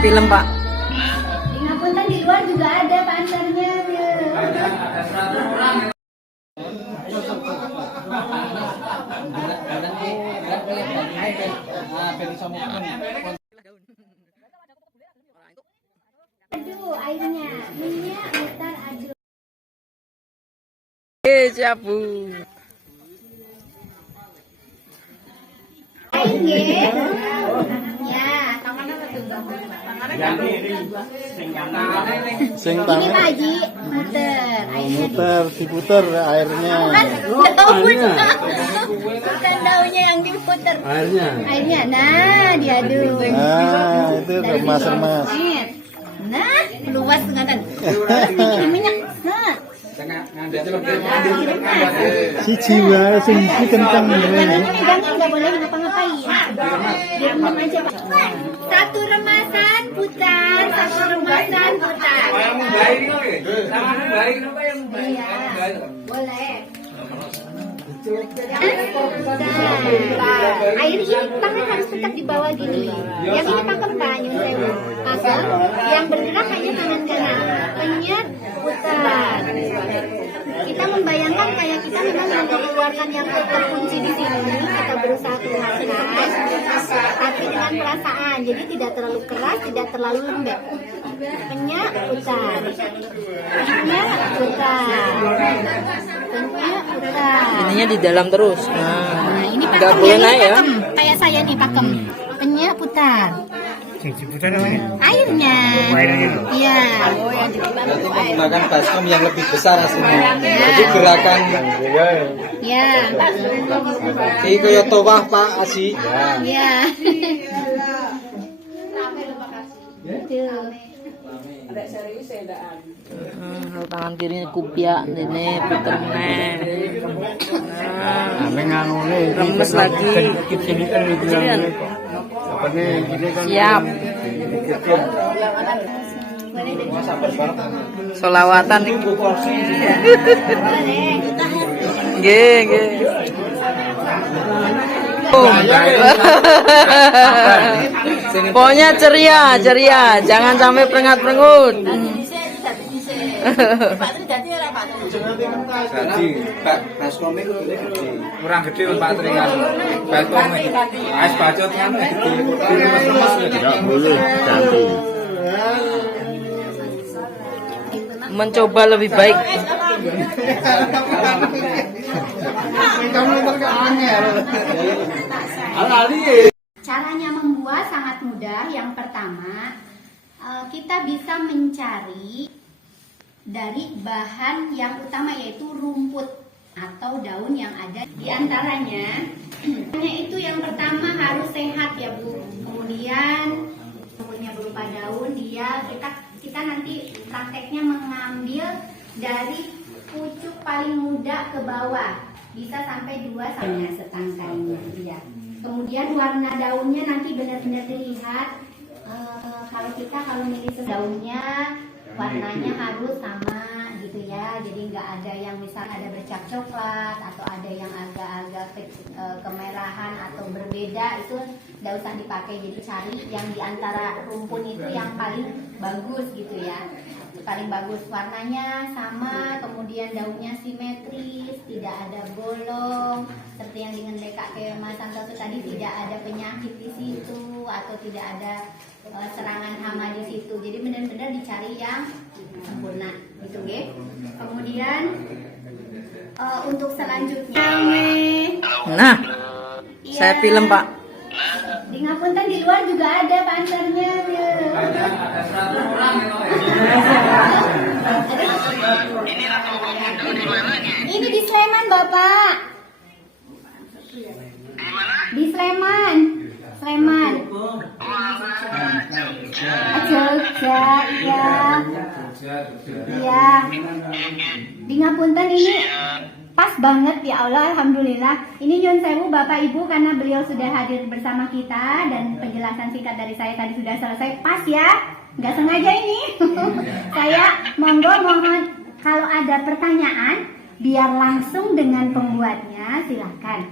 film, Pak. Di Ngapunten di luar juga ada Pak antarnya. Ada 100 orang. Aduh, airnya, minyak mutar aduk. Siap, Bu. Air ya. Sing Ini tangan Pak Haji, muter. Airnya muter, diputer airnya. bukan daun. Bukan daunnya yang diputer. Airnya, nah diaduk. Nah, itu remas-remas. Nah, luas dengan bikin minyak. Nah, Siji wae sing iki kenceng. yang ini megangnya nggak boleh ngapa-ngapain. Diam aja Pak. Satu remasan putar, satu remasan putar. Iya, boleh. Air ini tangan harus tetap di bawah gini. Yang ini pakem Pak, nyun sewu. Asal yang bergerak hanya tangan kanan. Penyet, putar. Kita membayangkan kayak kita memang mengeluarkan yang terkunci di sini. Kita berusaha keluarkan, tapi dengan perasaan. Jadi tidak terlalu keras, tidak terlalu lembek. Penyet, putar. Penyet, putar. Penyet, putar. Ininya di dalam terus. Nah, ini nggak pakem boleh ya, ini naik ya. pakem. Kayak saya nih pakem. Penyet, putar. Airnya. Iya. Berarti menggunakan baskom yang lebih besar aslinya. Jadi gerakan Ya. ini kayak towah Pak Aji. Ya. Tuh. Kalau tangan kirinya kupiak, ini puter meneh. Nah, remes lagi. Sinian. Siap. Solawatan nih. Nggih, nggih. Pokoknya ceria, ceria, jangan sampai perengat-perengut. Jadi Pak baskom itu gede. Kurang gede Pak Tringan. Batom es bacot kan gede. Enggak boleh ganti. Mencoba lebih baik. Caranya membuat sangat mudah. Yang pertama, kita bisa mencari dari bahan yang utama yaitu rumput atau daun yang ada di antaranya. Itu yang pertama harus sehat ya Bu. Kemudian rumputnya berupa daun, kita nanti prakteknya mengambil dari pucuk paling muda ke bawah, bisa sampai 2 sampai setangkainya ya. Kemudian warna daunnya nanti benar-benar dilihat. Kalau milih daunnya warnanya harus sama gitu ya, jadi nggak ada yang misalnya ada bercak coklat atau ada yang agak-agak kemerahan atau berbeda, itu nggak usah dipakai. Jadi cari yang diantara rumpun itu yang paling bagus gitu ya, paling bagus warnanya sama, kemudian daunnya simetris, tidak ada bolong seperti yang dengan lekak kayak Mas Santoso tadi, tidak ada penyakit di situ atau tidak ada serangan hama di situ. Jadi benar-benar dicari yang sempurna gitu ya. Kemudian untuk selanjutnya Nah, saya film, Pak. di Ngapunten di luar juga ada Pak antarnya. Ada 100 orang. Ini di Sleman Bapak. Di Sleman. Sleman. Jogja, iya. Iya. Di Ngapunten ini pas banget ya Allah, alhamdulillah. Ini nyun sewu Bapak Ibu karena beliau sudah hadir bersama kita dan penjelasan singkat dari saya tadi sudah selesai. Pas ya, nggak sengaja ini. Saya mohon kalau ada pertanyaan biar langsung dengan pembuatnya, silakan.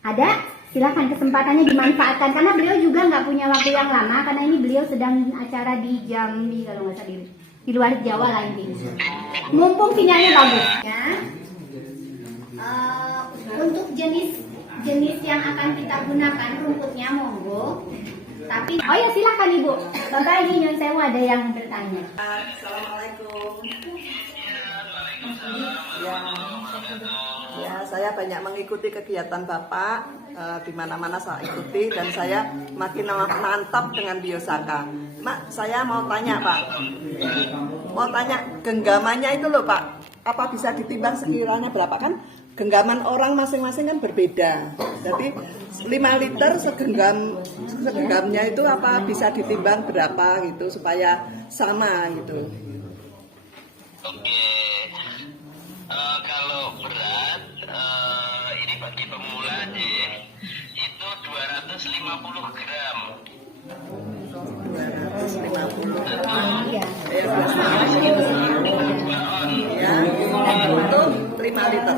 Ada Silahkan kesempatannya dimanfaatkan karena beliau juga nggak punya waktu yang lama karena ini beliau sedang acara di Jambi kalau nggak salah di luar Jawa lah intinya. Mumpung sinyalnya bagus. Ya. Untuk jenis yang akan kita gunakan rumputnya monggo. Tapi oh ya silakan Ibu. Bapak ini nyon sewu ada yang bertanya. Assalamualaikum. Ya, saya banyak mengikuti kegiatan Bapak di mana-mana saya ikuti dan saya makin mantap dengan Biosaka. Mak, saya mau tanya Pak. Mau tanya genggamannya itu loh Pak. Apa bisa ditimbang sekiranya berapa kan? Genggaman orang masing-masing kan berbeda. Jadi 5 liter segenggamnya itu apa bisa ditimbang berapa gitu supaya sama gitu. Oke, kalau berat ini bagi pemula deh itu 250 gram. 250. Ya. Ya, untuk 5 liter.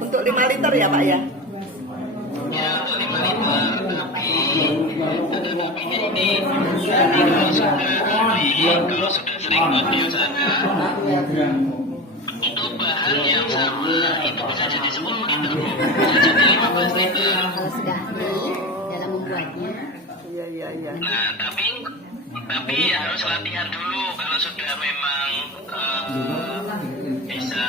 Untuk 5 liter ya Pak ya? Kalau sudah sering Biosaka untuk bahan yang sama itu bisa jadi 10 liter, bisa jadi 15 liter. Kalau sudah ahli dalam membuatnya. Iya. Nah, tapi harus latihan dulu kalau sudah memang bisa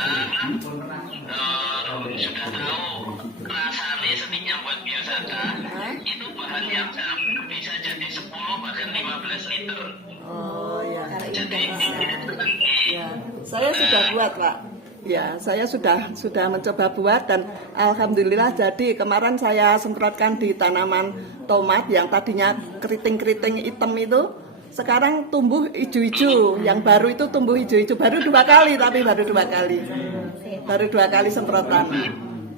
sudah tahu rasanya setinya buat Biosaka itu bahan yang sama bisa jadi 10 bahkan 15 liter. Oh ya. Jadi Ya, saya sudah buat Pak. Ya, saya sudah mencoba buat dan alhamdulillah jadi kemarin saya semprotkan di tanaman tomat yang tadinya keriting-keriting hitam itu sekarang tumbuh hijau-hijau. Yang baru itu tumbuh hijau-hijau baru 2 kali baru 2 kali semprotan.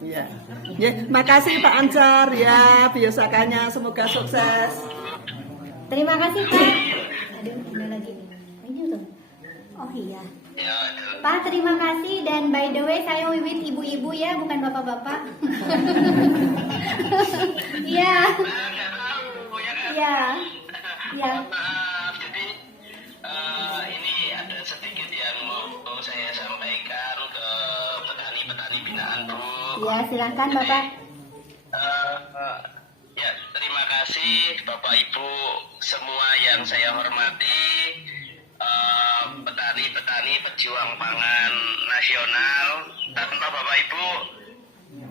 Ya. Ya, makasih Pak Anjar ya Biosakanya semoga sukses. Terima kasih Pak. Aduh, ada lagi. Ini loh. Oh iya. Pak, terima kasih dan by the way saya Wiwit ibu-ibu ya, bukan bapak-bapak. Iya. Iya. Iya. Jadi ini ada sedikit yang mau saya sampaikan ke petani-petani binaan Bu. Iya, silakan Bapak. Ya, terima kasih Bapak Ibu semua yang saya hormati, petani-petani pejuang pangan nasional. Tanpa Bapak Ibu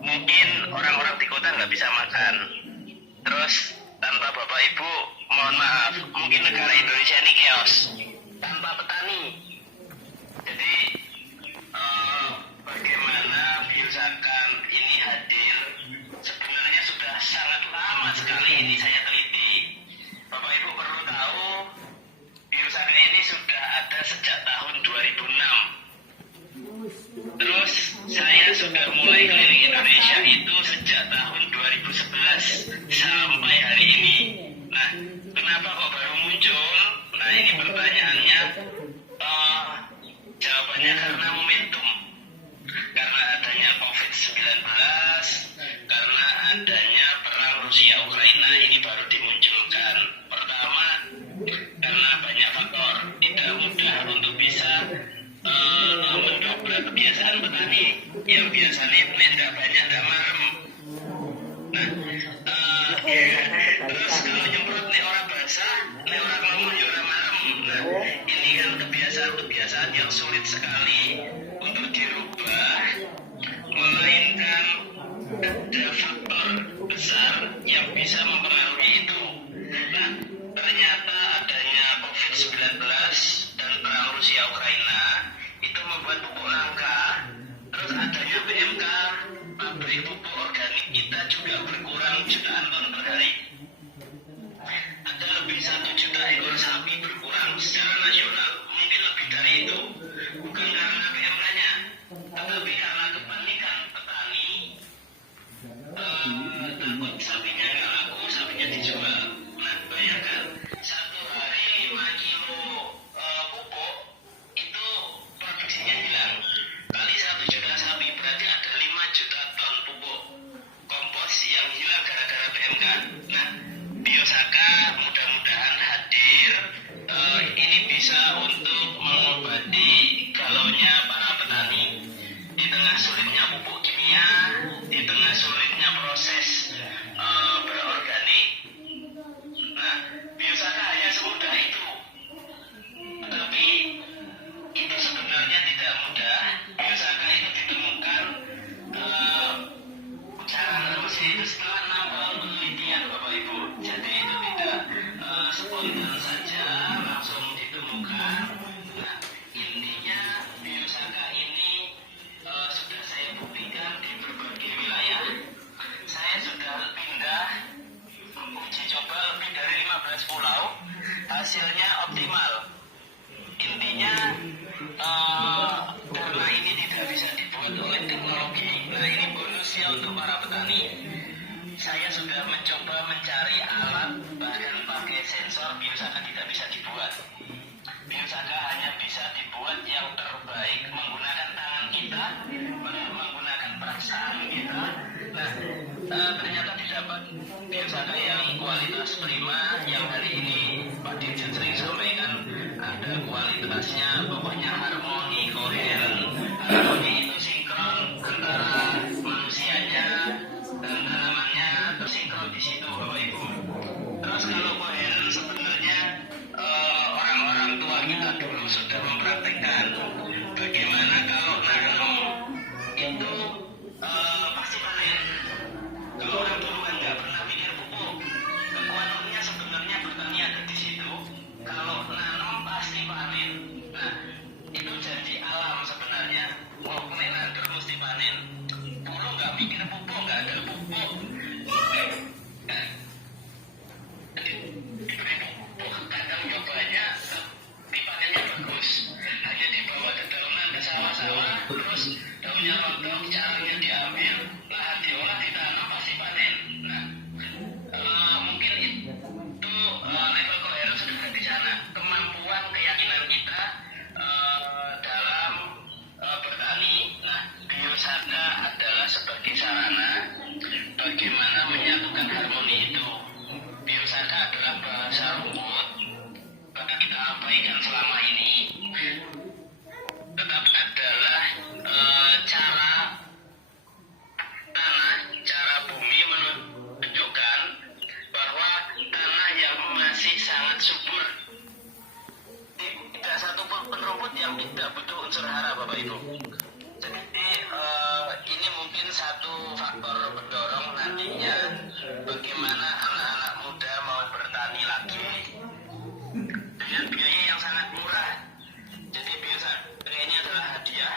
mungkin orang-orang di kota nggak bisa makan. Terus tanpa Bapak Ibu mohon maaf mungkin negara Indonesia ini chaos tanpa petani. Jadi bagaimana Biosaka ini hadir sebenarnya sudah sangat lama sekali ini saya teliti. Bapak Ibu perlu tahu Biosaka ini sudah ada sejak tahun 2006. Terus saya sudah mulai keliling Indonesia itu sejak tahun 2011 sampai hari ini. Nah, kenapa kok baru muncul? Nah, ini pertanyaannya. Jawabannya karena momentum. Karena adanya COVID-19, karena adanya perang Rusia Ukraina ini baru dimunculkan. Pertama, karena banyak faktor tidak mudah untuk bisa mendobrak kebiasaan petani yang biasanya tidak banyak tidak marem. Nah, terus kalau nyemprot nih orang basah, nih orang ngomong ya orang marem. Nah, ini kan kebiasaan yang sulit sekali untuk dirubah, melainkan ada faktor besar yang bisa mempengaruhi itu. Nah, ternyata adanya COVID-19 dan perang Rusia Ukraina itu membuat pupuk langka. Terus adanya PMK, pabrik pupuk organik kita juga berkurang jutaan ton per hari. Ada lebih 1 juta ekor sapi berkurang secara nasional, mungkin lebih dari itu. Bukan karena PMK-nya, tetapi karena kepanikan petani. Takut sapinya nggak laku, sapi Nah, Biosaka mudah-mudahan hadir. Ini bisa untuk mengobati galaunya para petani di tengah sulitnya pupuk kimia, di tengah sulitnya proses berorganik. Nah, Biosaka hanya semudah itu. Tapi itu sebenarnya tidak mudah. Biosaka itu ditemukan cara menerusnya itu setelah 6 tahun penelitian, Bapak Ibu. Jadi itu tidak spontan saja langsung ditemukan. Nah, intinya Biosaka ini sudah saya buktikan di berbagai wilayah. Saya sudah pindah uji coba lebih dari 15 pulau. Hasilnya optimal. Intinya karena ini tidak bisa dibuat oleh teknologi. Nah, ini bonusnya untuk para petani. Saya sudah mencoba mencari alat, bahkan pakai sensor. Biosaka tidak bisa dibuat. Biosaka hanya bisa dibuat yang terbaik menggunakan tangan kita, menggunakan perasaan kita. Nah, ternyata didapat Biosaka yang kualitas prima, yang hari ini Pak Dirjen sering sampaikan ada kualitasnya, pokoknya harmoni, koheren. Harmoni itu sinkron antara manusianya dan tanamannya, tersinkron di situ, Bapak Ibu. Terus kalau koheren sebenarnya orang-orang tua kita dulu sudah mempraktekkan bagaimana kalau nanam itu pasti panen. Kalau orang dulu kan nggak pernah mikir pupuk, kekuatannya sebenarnya bertani ada di situ. Kalau nanam pasti panen. Nah, itu janji alam sebenarnya. Mau nandur mesti panen. Dulu nggak mikir pupuk, nggak ada pupuk. Kadang nyobanya, tapi panennya bagus. Hanya dibawa ke daunan ke sawah-sawah, terus daunnya rontok, caranya diambil, lahan diolah, ditanam pasti panen. Nah, mungkin itu level koheren sudah di sana. Kemampuan keyakinan kita dalam bertani. Nah, Biosaka adalah sebagai sarana bagaimana menyatukan harmoni itu. Biosaka adalah bahasa rumput, maka kita abaikan selama ini. Tetap adalah cara tanah, cara bumi menunjukkan bahwa tanah yang masih sangat subur. Tidak satu pun rumput yang tidak butuh unsur hara, Bapak Ibu. Jadi ini mungkin satu faktor pendorong nantinya bagaimana anak-anak muda mau bertani lagi dengan biaya yang sangat murah. Jadi Biosaka ini adalah hadiah,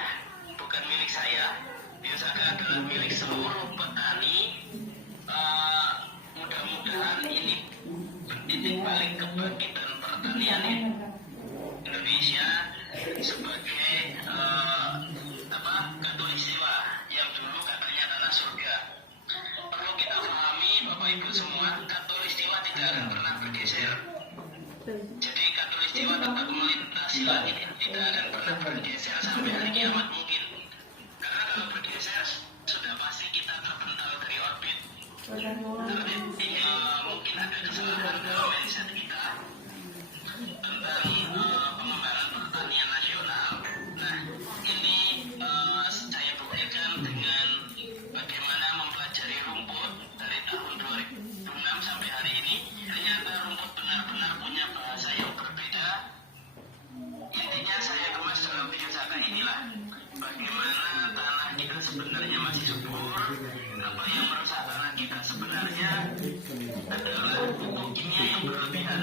bukan milik saya. Biosaka adalah milik seluruh petani. Mudah-mudahan ini bertitik balik kebangkitan pertanian Indonesia sebagai katulistiwa yang dulu katanya tanah surga. Perlu kita pahami, Bapak Ibu semua, katulistiwa tidak akan pernah bergeser. Jadi katulistiwa tetap melintasi langit, tidak akan pernah bergeser sampai hari kiamat mungkin. Karena kalau bergeser sudah pasti kita terpental dari orbit. Mungkin ada kesalahan dalam mindset kita tentang pengembangan pertanian nasional. Nah, ini saya buktikan dengan bagaimana mempelajari rumput dari tahun 2006 sampai hari ini. Ternyata rumput benar-benar punya bahasa yang berbeda. Intinya saya kemas dalam Biosaka inilah bagaimana tanah kita sebenarnya masih subur. Apa yang merusak tanah kita sebenarnya adalah pupuk kimia yang berlebihan.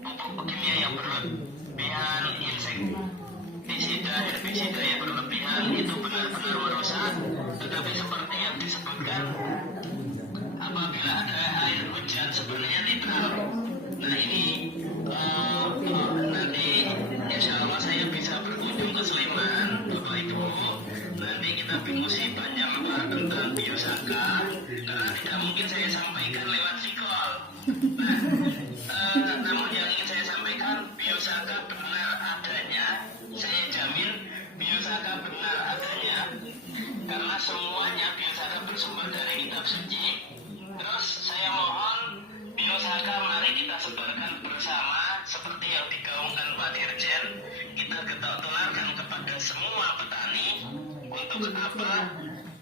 Pupuk kimia yang berlebihan, insektisida, herbisida yang berlebihan itu benar-benar merusak. Tetapi seperti yang disebutkan, apabila ada air hujan sebenarnya netral. Nah, ini nanti insya Allah saya bisa berkunjung ke Sleman, Bapak Ibu. Nanti kita diskusi panjang lebar tentang Biosaka, karena tidak mungkin saya sampaikan lewat sikol. Nah, namun yang ingin saya sampaikan, Biosaka benar adanya. Saya jamin Biosaka benar adanya, karena semuanya Biosaka bersumber dari kitab suci. Terus untuk apa?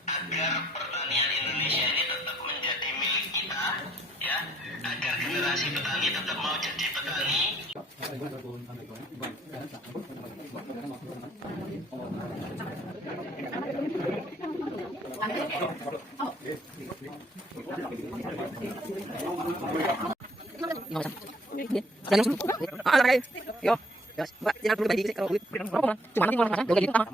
Agar pertanian Indonesia ini tetap menjadi milik kita, ya, agar generasi petani tetap mau jadi petani. Cuma nanti kalau cuma